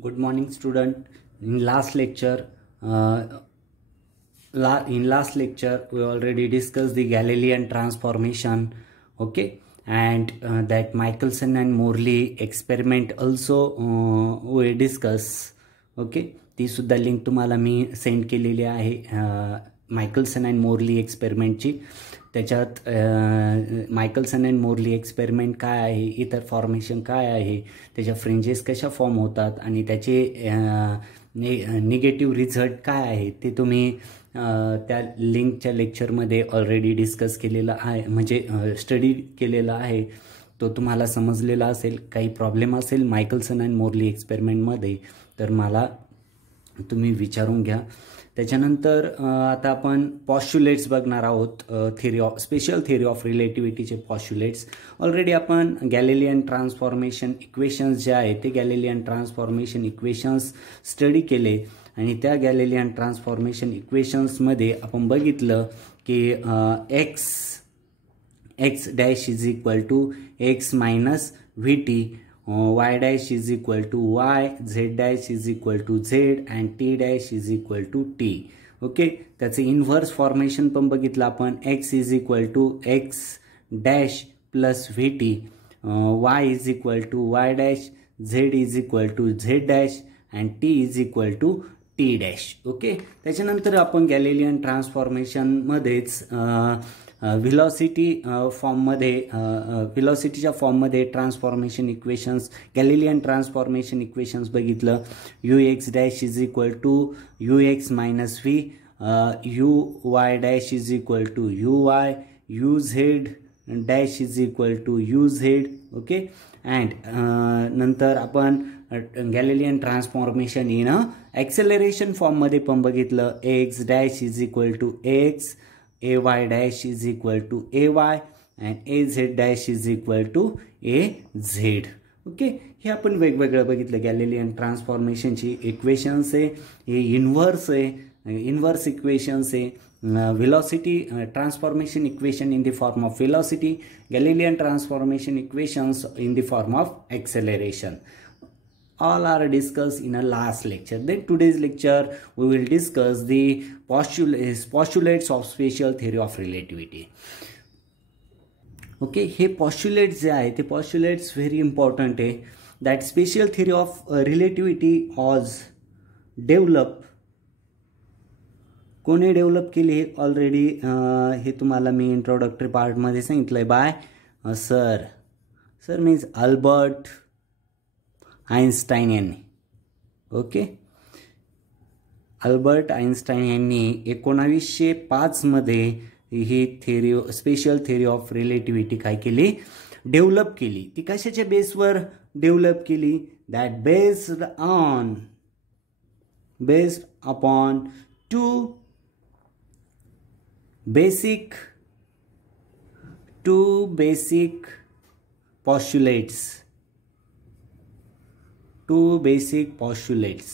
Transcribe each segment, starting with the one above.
Good morning, student. In last lecture, we already discussed the Galilean transformation, okay, and that Michelson and Morley experiment also we discuss, okay. ती सुद्धा link तुम्हाला मी send केलेली आहे Mickelson and Morley एक्सपेरिमेंटची. त्याच्यात Mickelson and Morley experiment काय आहे, इतर formation काय आहे, त्याच्या फ्रिंजेस कशा फॉर्म होतात आणि त्याचे निगेटिव्ह रिझल्ट काय आहे ते तुम्ही त्या लिंकच्या लेक्चरमध्ये ऑलरेडी डिस्कस केलेला आहे, म्हणजे स्टडी केलेला आहे. तो तुम्हाला समजलेला असेल. काही प्रॉब्लेम असेल मायकल्सन अँड मोर्ली एक्सपेरिमेंटमध्ये तर मला तुम्ही विचारून घ्या. त्याच्यानंतर आता आपण पॉस्च्युलेट्स बघणार आहोत. स्पेशल थिअरी ऑफ रिलेटिव्हिटीचे पॉस्च्युलेट्स. ऑलरेडी आपण गॅलिलियन ट्रान्सफॉर्मेशन इक्वेशन्स जे आहे ते गॅलिलियन ट्रान्सफॉर्मेशन इक्वेशन्स स्टडी केले आणि त्या गॅलिलियन ट्रान्सफॉर्मेशन इक्वेशन्समध्ये आपण बघितलं की X dash is equal to x minus V T, y dash is equal to y, z dash is equal to z and t dash is equal to t. Okay, त्याचे inverse formation पण बघितलं आपण. x is equal to x dash plus vt, y is equal to y dash, z is equal to z dash and t is equal to t dash. Okay, त्याच्यानंतर आपण Galilean ट्रान्सफॉर्मेशनमध्येच velocity फॉर्ममध्ये व्हेलॉसिटीच्या फॉर्ममध्ये transformation equations, Galilean transformation equations बघितलं. U X dash is equal to U X minus V, U Y dash is equal to U Y, U Z dash is equal to U Z. Okay, and नंतर आपण Galilean transformation in acceleration फॉर्ममध्ये पण बघितलं. X dash is equal to X, ay dash is equal to ay and az dash is equal to az. Okay, हे आपण वेगवेगळं बघितलं. गॅलिलियन ट्रान्सफॉर्मेशनची equations आहे, हे इन्व्हर्स आहे, इन्व्हर्स इक्वेशन्स आहे. velocity transformation equation in the form of velocity, Galilean transformation equations in the form of acceleration. All are discussed in a last lecture. Then today's lecture we will discuss the postulates of special theory of relativity. Okay, हे postulates जे आहे ते postulates very important आहे. That special theory of relativity was developed. कोणी develop केली already हे तुम्हाला मी इंट्रोडक्टरी पार्टमध्ये सांगितलंय. By sir means Albert Einstein यांनी. ओके, अल्बर्ट आइन्स्टाईन यांनी 1905 मध्ये ही theory, special theory of relativity काय केली, डेव्हलप केली. ती कशाच्या बेसवर डेव्हलप केली? That based upon two basic postulates.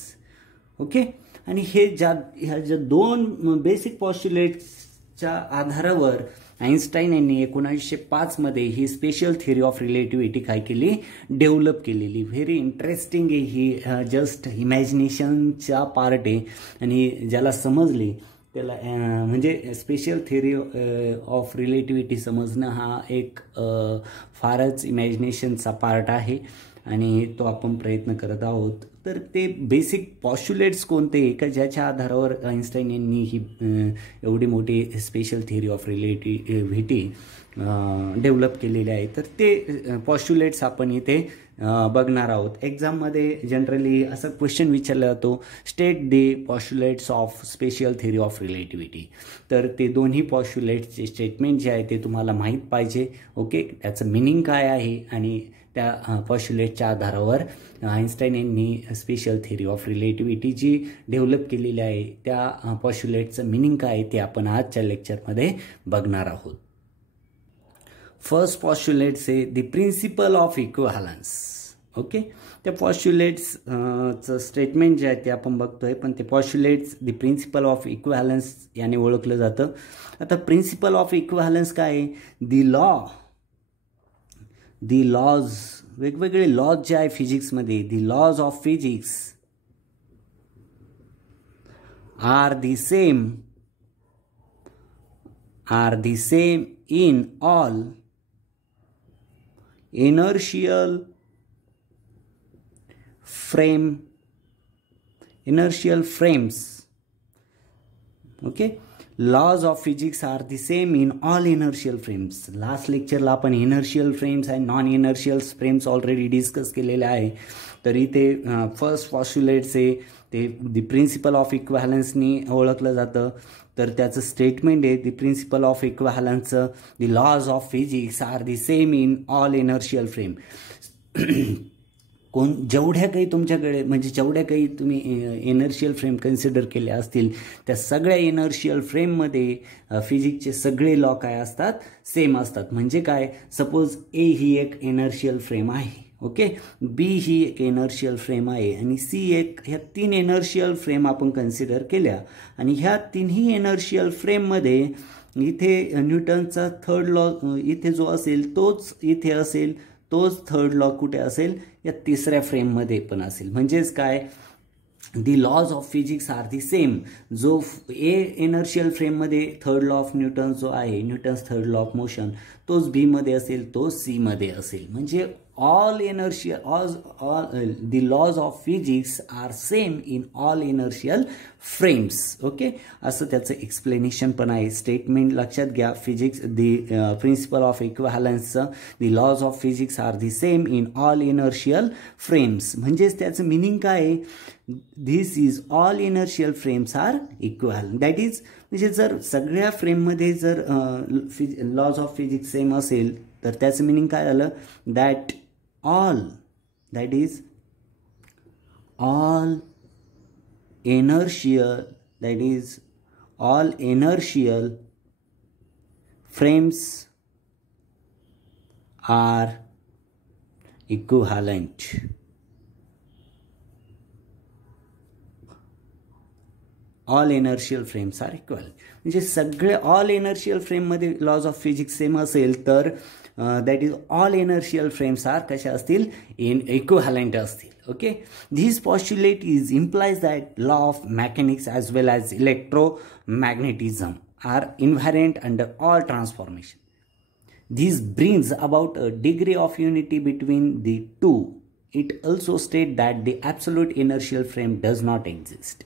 Okay, आणि ह्या ज्या दोन बेसिक पॉस्च्युलेट्सच्या आधारावर आइन्स्टाईन यांनी 1905 मध्ये ही स्पेशल थिअरी ऑफ रिलेटिव्हिटी काय केली, डेव्हलप केलेली. व्हेरी इंटरेस्टिंग आहे ही. जस्ट इमॅजिनेशनचा पार्ट आहे आणि ज्याला समजली त्याला म्हणजे स्पेशल थिअरी ऑफ रिलेटिव्हिटी समजणं हा एक फारच इमॅजिनेशनचा पार्ट आहे आणि तो आपण प्रयत्न करत आहोत. तर ते बेसिक पॉस्च्युलेट्स कोणते का ज्याच्या आधारावर आइन्स्टाईन यांनी ही एवढी मोठी special theory of relativity develop केलेली आहे, तर ते पॉस्च्युलेट्स आपण इथे बघणार आहोत. एक्झाममध्ये जनरली असा क्वेश्चन विचारला जातो, state the postulates of special theory of relativity. तर ते दोन्ही पॉस्च्युलेट्सचे स्टेटमेंट जे आहे ते तुम्हाला माहीत पाहिजे. ओके, त्याचं मिनिंग काय आहे आणि त्या पॉस्च्युलेटच्या आधारावर आइन्स्टाईन यांनी स्पेशल थिअरी ऑफ रिलेटिव्हिटी जी डेव्हलप केलेली आहे त्या पॉस्च्युलेटचं मिनिंग काय ते आपण आजच्या लेक्चरमध्ये बघणार आहोत. फर्स्ट पॉस्च्युलेट्स आहे the principle of equivalence. Okay, त्या पॉस्च्युलेट्सचं स्टेटमेंट जे आहे ते आपण बघतोय, पण ते पॉस्च्युलेट्स द प्रिन्सिपल ऑफ इक्विव्हॅलन्स याने ओळखलं जातं. आता प्रिन्सिपल ऑफ इक्विव्हॅलन्स काय आहे? दी लॉज, वेगवेगळे लॉज जे आहे फिजिक्समध्ये, the laws of physics are the same in all inertial frames. Okay, laws of physics are the same in all inertial frames. Last लेक्चरला आपण inertial frames and non inertial frames already discuss केलेले आहे. तर इथे first पॉस्ट्युलेट्स आहे ते दी principle of इक्विव्हॅलन्सनी ओळखलं जातं. तर त्याचं स्टेटमेंट आहे दी प्रिन्सिपल ऑफ इक्विव्हॅलन्सचं, the laws of physics are the same in all inertial frame. जेवढ्या काही तुमच्याकडे म्हणजे जेवढ्या काही तुम्ही इनर्शियल फ्रेम कन्सिडर केल्या असतील त्या सगळ्या इनर्शियल फ्रेममध्ये फिजिक्सचे सगळे लॉ काय असतात, सेम असतात. म्हणजे काय, सपोज ए ही एक इनर्शियल फ्रेम आहे, ओके, बी ही एक इनर्शियल फ्रेम आहे आणि सी एक, ह्या 3 इनर्शियल फ्रेम आपण कन्सिडर केल्या आणि ह्या तिन्ही इनर्शियल फ्रेममध्ये इथे न्यूटनचा थर्ड लॉ इथे जो असेल तोच इथे असेल, तोच थर्ड लॉ कुठे असेल, या तिसऱ्या फ्रेममध्ये पण असेल. म्हणजेच काय, दी laws of physics are the same. जो ए इनर्शियल फ्रेममध्ये थर्ड लॉ ऑफ न्यूटन जो आहे, Newton's third law of motion, तोच बीमध्ये असेल, तोच सीमध्ये असेल. म्हणजे all the laws of physics are same in all inertial frames. Okay, असं त्याचं एक्सप्लेनेशन पण आहे. स्टेटमेंट लक्षात घ्या, फिजिक्स दी प्रिन्सिपल ऑफ इक्विव्हॅलन्सचं, the laws of physics are the same in all inertial frames. म्हणजेच त्याचं मिनिंग काय आहे, this is all inertial frames are equivalent. That is म्हणजे जर सगळ्या फ्रेममध्ये जर लॉज ऑफ फिजिक्स सेम असेल तर त्याचं मिनिंग काय झालं, that all inertial frames are equivalent. All inertial frames are equal. म्हणजे सगळे ऑल इनर्शियल फ्रेममध्ये लॉज ऑफ फिजिक्स सेम असेल तर that is all inertial frames are कशा असतील, इन इक्विव्हॅलंट असतील. Okay, this postulate is implies that law of mechanics as well as electromagnetism are invariant under all transformation. This brings about a degree of unity between the two. It also state that the absolute inertial frame does not exist.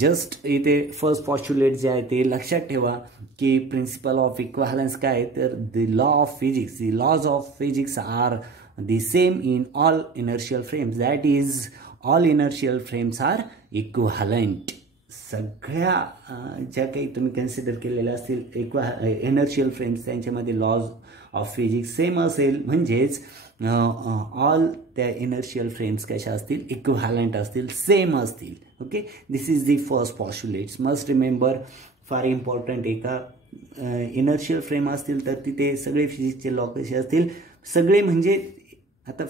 Just इथे first पॉस्ट्युलेट जे आहे ते लक्षात ठेवा की principal of equivalence काय आहे, तर the law of physics, the laws of physics are the same in all inertial frames. That is all inertial frames are equivalent. सगळ्या ज्या काही तुम्ही कन्सिडर केलेल्या असतील इनर्शियल फ्रेम्स त्यांच्यामध्ये लॉज ऑफ फिजिक्स सेम असेल. म्हणजेच ऑल त्या इनर्शियल फ्रेम्स कशा असतील, इक्विव्हॅलंट असतील, सेम असतील. Okay, this is the first postulates. Must remember, फार इम्पॉर्टंट. एका इनर्शियल फ्रेम असतील तर तिथे सगळे फिजिक्सचे लॉ कसे असतील, सगळे म्हणजे आता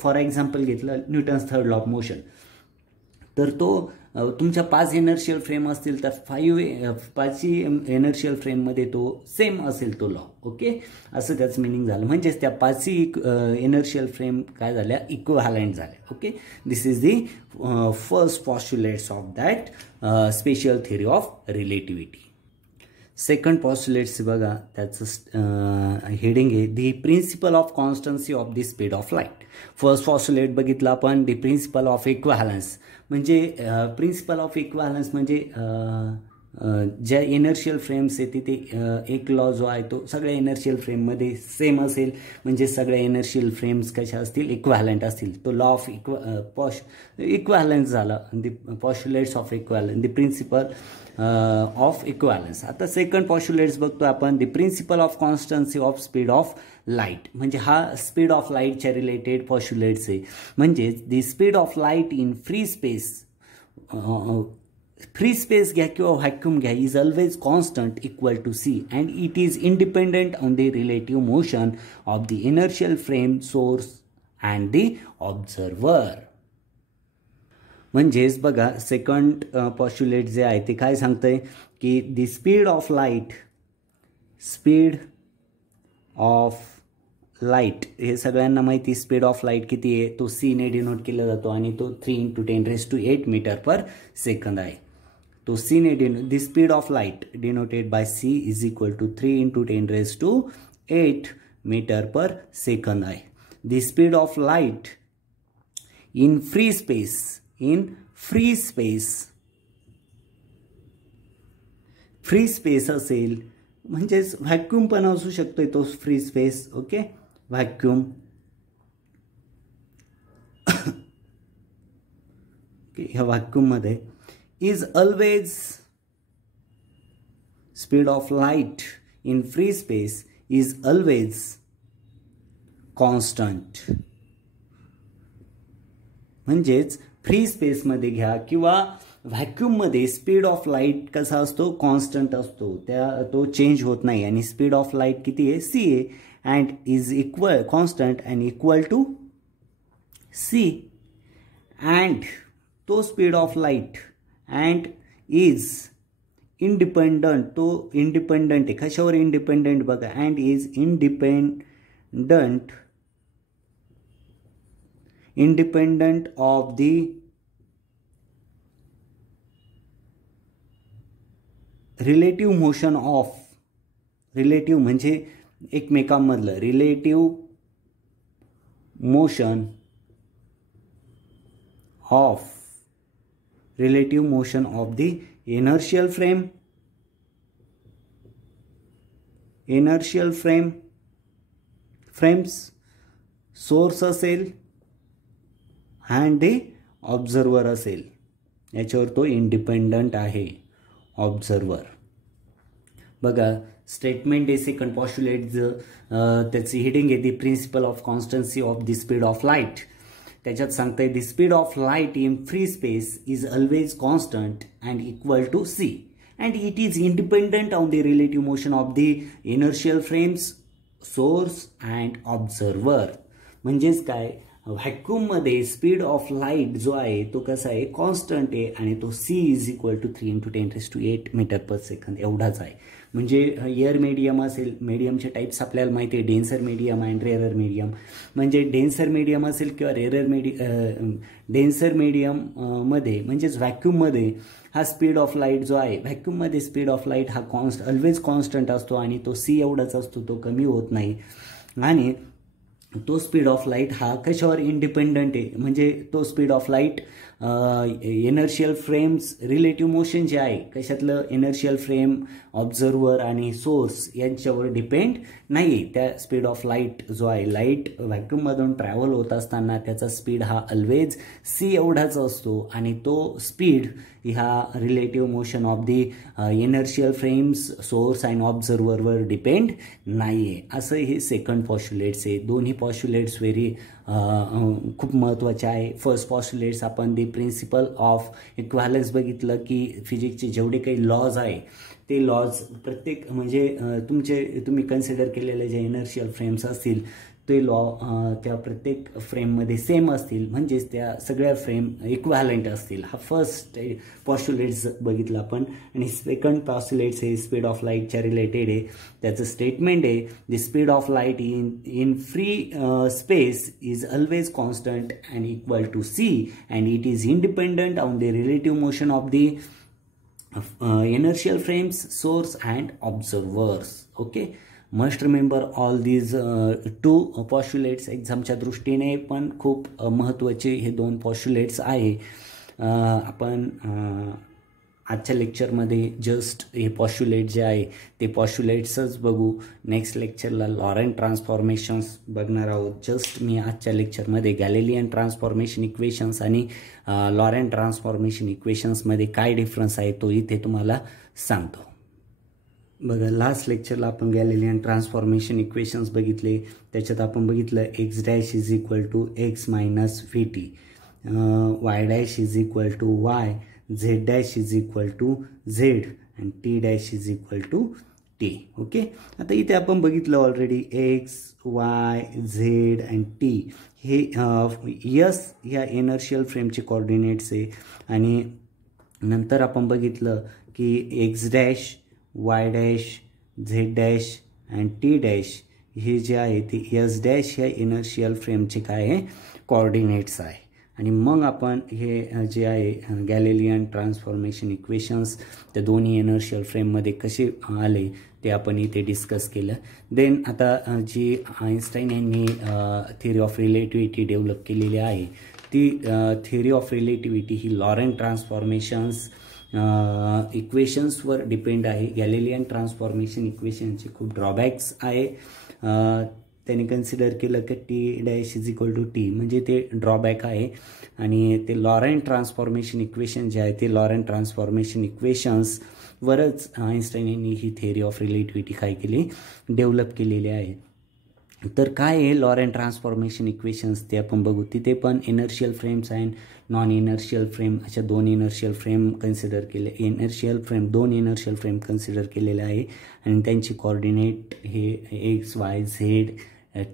फॉर एक्झाम्पल घेतलं Newton's third law of motion, तर तो तुमच्या 5 इनर्शियल फ्रेम असतील तर 5 इनर्शियल फ्रेममध्ये तो सेम असेल तो लॉ. ओके, असं त्याचं मिनिंग झालं. म्हणजेच त्या 5 इनर्शियल फ्रेम काय झाल्या, इक्विव्हॅलंट झाल्या. Okay, this is the first postulates of that special theory of relativity. Second postulates बघा, त्याचं हेडिंग आहे the principle of constancy of the speed of light. First postulate बघितलं आपण, दी प्रिन्सिपल ऑफ इक्विव्हॅलन्स. म्हणजे principle of equivalence म्हणजे ज्या inertial frames आहे तिथे एक लॉ जो आहे तो सगळ्या इनर्शियल फ्रेममध्ये सेम असेल. म्हणजे सगळ्या इनर्शियल फ्रेम्स कशा असतील, इक्विव्हॅलंट असतील. तो लॉ ऑफ इक्विव्हॅलन्स झाला, the postulates of equivalence, the principle of equivalence. आता सेकंड पॉस्ट्युलेट्स बघतो आपण, the principle of constancy of speed of light. म्हणजे हा स्पीड ऑफ लाईटच्या रिलेटेड पॉस्ट्युलेट्स आहे. म्हणजेच the speed of light in free space घ्या किंवा व्हॅक्यूम घ्या is always constant equal to c and it is independent on the relative motion of the inertial frame, source and the observer. म्हणजेच बघा, second पॉस्ट्युलेट जे आहे ते काय सांगतंय की द स्पीड ऑफ लाईट, हे सगळ्यांना माहिती स्पीड ऑफ लाईट किती आहे, तो सी ने डिनोट केला जातो आणि तो 3 × 10⁸ मीटर पर सेकंद आहे. तो सी ने the speed of light denoted by c is equal to 3 × 10⁸ metre per second आहे. The speed of light in free space असेल, म्हणजेच व्हॅक्यूम पण असू शकतोय तो फ्री स्पेस. Okay, vacuum. ह्या व्हॅक्यूम मध्ये is always speed of light in free space is always constant. म्हणजेच फ्री स्पेसमध्ये घ्या किंवा व्हॅक्यूममध्ये स्पीड ऑफ लाईट कसा असतो, कॉन्स्टंट असतो, तो चेंज होत नाही. आणि स्पीड ऑफ लाईट किती आहे, सी आहे, and is equal constant and equal to c. And तो speed of light and is independent, तो इंडिपेंडंट आहे. कशावर इंडिपेंडंट बघा, and is independent of the relative motion of, relative म्हणजे एकमेकांमधलं, relative motion of the inertial frames source असेल and the observer असेल, याच्यावर तो इंडिपेंडंट आहे, ऑब्झर्वर. बघा स्टेटमेंट आहे सेकंड पॉस्ट्युलेट, त्याची हेडिंग आहे the principle of constancy of the speed of light. त्याच्यात सांगताय the speed of light in free space is always constant and equal to c and it is independent on the relative motion of the inertial frames source and observer. म्हणजेच काय, व्हॅक्यूममध्ये speed of light जो आहे तो कसा आहे, constant आहे आणि तो c is equal to 3 × 10⁸ metre per second एवढाच आहे. म्हणजे एअर मीडियम असेल, मीडियमचे टाईप्स आपल्याला माहिती आहे, denser medium and rarer medium. म्हणजे डेन्सर मीडियम असेल किंवा डेन्सर मीडियम मध्ये म्हणजेच व्हॅक्यूममध्ये हा स्पीड ऑफ लाईट जो आहे, व्हॅक्यूममध्ये स्पीड ऑफ लाईट हा ऑलवेज कॉन्स्टंट असतो आणि तो सी एवढाच असतो, तो कमी होत नाही. आणि तो स्पीड ऑफ लाईट हा कशावर इंडिपेंडंट आहे, म्हणजे तो speed of light inertial frames relative motion जे आहे, कशातलं, इनर्शियल फ्रेम, ऑब्झर्वर आणि सोर्स यांच्यावर डिपेंड नाही. त्या स्पीड ऑफ लाईट जो आहे, लाईट व्हॅक्यूममधून ट्रॅव्हल होत असताना त्याचा स्पीड हा ऑलवेज सी एवढाच असतो आणि तो स्पीड ह्या relative motion of the inertial frames source and ऑब्झर्वरवर डिपेंड नाही आहे. असं हे सेकंड पॉस्ट्युलेट्स आहे. दोन्ही पॉस्ट्युलेट्स खूप महत्त्वाचे आहे. फर्स्ट पॉस्ट्युलेट्स आपण दी प्रिन्सिपल ऑफ इक्व्हॅलन्स बघितलं की फिजिक्सचे जेवढे काही लॉज आहे ते लॉज प्रत्येक म्हणजे तुम्ही कन्सिडर केलेले जे इनर्शियल फ्रेम्स असतील ते लॉ त्या प्रत्येक फ्रेममध्ये सेम असतील, म्हणजेच त्या सगळ्या फ्रेम इक्व्हॅलंट असतील. हा फर्स्ट पॉस्ट्युलेट्स बघितला आपण. आणि सेकंड पॉस्ट्युलेट्स हे स्पीड ऑफ लाईटच्या रिलेटेड आहे. त्याचं स्टेटमेंट आहे the speed of light in free space is always constant and equal to c and it is independent on the relative motion of the inertial frames, source and observers. Okay, must remember all these two postulates. एक्झामच्या दृष्टीने पण खूप महत्त्वाचे हे दोन पॉस्ट्युलेट्स आहे. आपण आजच्या लेक्चरमध्ये जस्ट हे पॉस्ट्युलेट जे आहे ते पॉस्ट्युलेट्सच बघू. नेक्स्ट लेक्चरला लॉरेंट ट्रान्सफॉर्मेशन्स बघणार आहोत. जस्ट मी आजच्या लेक्चरमध्ये गॅलिलियन ट्रान्सफॉर्मेशन इक्वेशन्स आणि लॉरेंट ट्रान्सफॉर्मेशन इक्वेशन्समध्ये काय डिफरन्स आहे तो इथे तुम्हाला सांगतो. बघा लास्ट लेक्चरला आपण गॅलिलियन ट्रान्सफॉर्मेशन इक्वेशन्स बघितले. त्याच्यात आपण बघितलं x dash is equal to x minus VT, y dash is equal to y, z dash is equal to z and t dash is equal to t. Okay, आता इथे आपण बघितलं already x, y, z and t हे S ह्या inertial फ्रेमचे coordinates आहे. आणि नंतर आपण बघितलं की x dash, y dash, z dash and t dash हे जे आहे ते एस डॅश ह्या इनर्शियल फ्रेमचे काय आहे कोऑर्डिनेट्स आहे. आणि मग आपण हे जे आहे गॅलिलियन ट्रान्सफॉर्मेशन इक्वेशन्स त्या दोन्ही इनर्शियल फ्रेममध्ये कसे आले ते आपण इथे डिस्कस केलं. देन आता जी आइन्स्टाईन यांनी थिअरी ऑफ रिलेटिव्हिटी डेव्हलप केलेली आहे ती थिअरी ऑफ रिलेटिव्हिटी ही लॉरेंट ट्रान्सफॉर्मेशन्स इक्वेशन्सवर डिपेंड आहे. गॅलिलियन ट्रान्सफॉर्मेशन इक्वेशनचे खूप ड्रॉबॅक्स आहे. त्यांनी कन्सिडर केलं की t dash is equal to t म्हणजे ते ड्रॉबॅक आहे. आणि ते लॉरेंट ट्रान्सफॉर्मेशन इक्वेशन जे आहे ते लॉरेंट ट्रान्सफॉर्मेशन इक्वेशन्सवरच आइन्स्टाईन यांनी ही थिअरी ऑफ रिलेटिव्हिटी काय केली डेव्हलप केलेली आहे. तर काय आहे लॉरेंट ट्रान्सफॉर्मेशन इक्वेशन्स ते आपण बघू. तिथे पण inertial frames and non inertial frame अशा दोन इनर्शियल फ्रेम कन्सिडर केले. दोन इनर्शियल फ्रेम कन्सिडर केलेले आहे आणि त्यांची कोऑर्डिनेट हे एक्स वाय झेड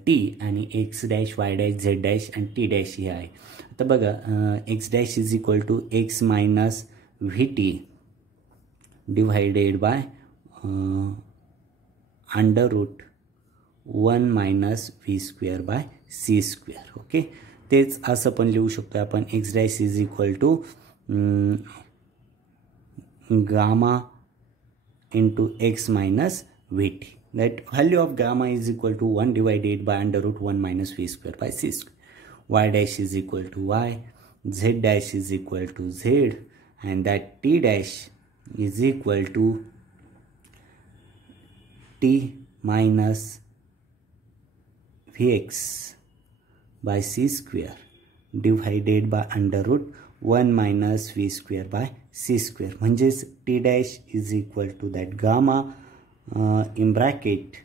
टी आणि x dash y dash z dash आणि टी डॅश हे आहे. आता बघा x dash is equal to x minus V t divided by under root 1 minus v square by c square. Okay, तेच असं पण लिहू शकतो आपण x dash is equal to gamma into x minus V t. that value of gamma is equal to 1 divided by under root 1 minus v square by c square. Y dash is equal to y, z dash is equal to z, and that t dash is equal to t minus vx by c square divided by under root 1 minus v square by c square. म्हणजेच t dash is equal to that gamma in bracket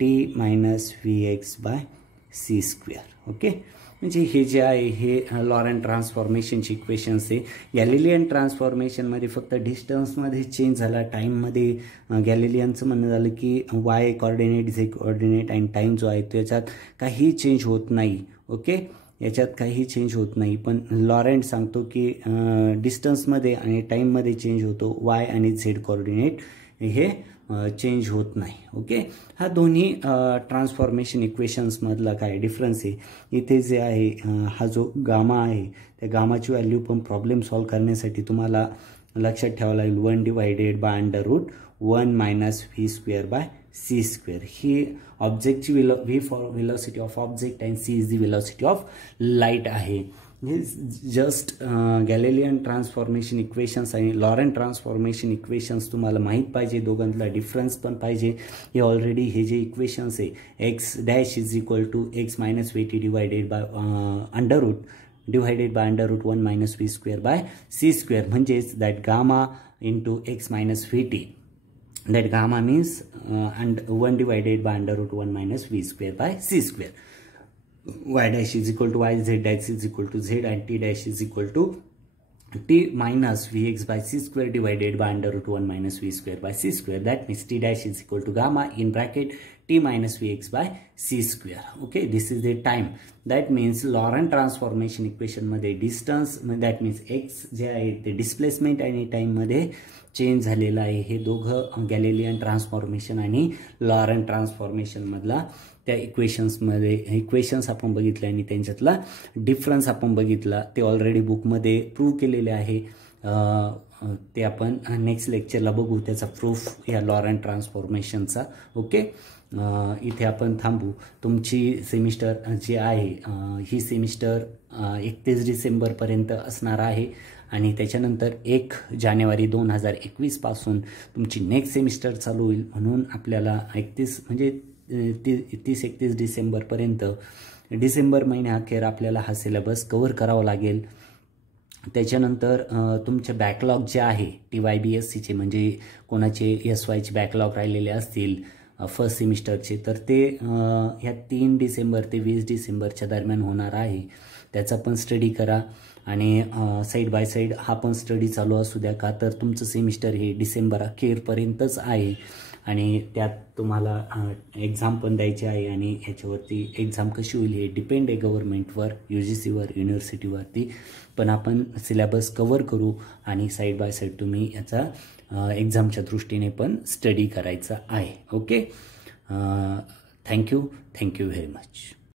t minus vx by c square. Okay, म्हणजे हे जे आहे हे Laurent ट्रान्सफॉर्मेशनची equations आहे. गॅलिलियन ट्रान्सफॉर्मेशनमध्ये फक्त डिस्टन्समध्ये change झाला, टाईममध्ये गॅलिलियनचं म्हणणं झालं की वाय कोऑर्डिनेट झेड कोऑर्डिनेट आणि टाईम जो आहे त्याच्यात काही चेंज होत नाही. ओके, याच्यात काही चेंज होत नाही. पण लॉरेंट सांगतो की डिस्टन्समध्ये आणि टाईममध्ये चेंज होतो, वाय आणि झेड कोऑर्डिनेट हे चेंज होत नाही. ओके, हा दोन्ही ट्रान्सफॉर्मेशन इक्वेशन्समधला काय डिफरन्स आहे. इथे जे आहे हा जो गामा आहे त्या गामाची व्हॅल्यू पण प्रॉब्लेम सॉल्व्ह करण्यासाठी तुम्हाला लक्षात ठेवावं लागेल 1 divided by under root 1 minus v square by c square. ही ऑब्जेक्टची v for velocity of object and c is the velocity of light आहे. जस्ट गॅलिलियन ट्रान्सफॉर्मेशन इक्वेशन्स आणि लॉरेंट ट्रान्सफॉर्मेशन इक्वेशन्स तुम्हाला माहीत पाहिजे, दोघांतला डिफरन्स पण पाहिजे. हे ऑलरेडी हे जे इक्वेशन्स आहे x dash is equal to x minus V t divided by under root 1 minus v square by c square म्हणजेच that gamma into x minus V t. That gamma means and 1 divided by under root 1 minus v square by c square. Y dash is equal to y, z dash is equal to z, and t dash is equal to t minus vx by c square divided by under root 1 minus v square by c square. That means t dash is equal to gamma in bracket t minus vx by c square. Okay, this is the time. That means Laurent transformation equation मध्ये distance, that means x जे आहे ते displacement आणि time मध्ये change झालेला आहे. हे दोघं गॅलिलियन ट्रान्सफॉर्मेशन आणि लॉरेंट ट्रान्सफॉर्मेशन मधला त्या इक्वेशन्स आपण बघितले आणि त्यांच्यातला डिफरन्स आपण बघितला. ते ऑलरेडी बुकमध्ये प्रूव्ह केलेले आहे. ते आपण नेक्स्ट लेक्चरला बघू त्याचा प्रूफ या लॉरेंट ट्रान्सफॉर्मेशनचा. ओके, इथे आपण थांबू. तुमची सेमिस्टर जी आहे ही सेमिस्टर 31 डिसेंबरपर्यंत असणार आहे आणि त्याच्यानंतर 1 जानेवारी 2021 पासून तुमची नेक्स्ट सेमिस्टर चालू होईल. म्हणून आपल्याला 30-31 डिसेंबरपर्यंत डिसेंबर महिन्याअखेर आपल्याला हा सिलेबस कव्हर करावा लागेल. त्याच्यानंतर तुमचे बॅकलॉग जे आहे TYBSCचे म्हणजे कोणाचे SYचे बॅकलॉग राहिलेले असतील फर्स्ट सेमिस्टरचे तर ते ह्या 3 डिसेंबर ते 20 डिसेंबरच्या दरम्यान होणार आहे. त्याचा पण स्टडी करा आणि साईड बाय साईड हा पण स्टडी चालू असू द्या. का तर तुमचं सेमिस्टर हे डिसेंबर अखेरपर्यंतच आहे आणि त्यात तुम्हाला एक्झाम पण द्यायची आहे आणि ह्याच्यावरती एक्झाम कशी होईल हे डिपेंड आहे गव्हर्नमेंटवर, UGCवर, युनिव्हर्सिटीवरती. पण आपण सिलेबस कव्हर करू आणि साईड बाय साईड तुम्ही याचा एक्झामच्या दृष्टीने पण स्टडी करायचा आहे. Okay, Thank you very much.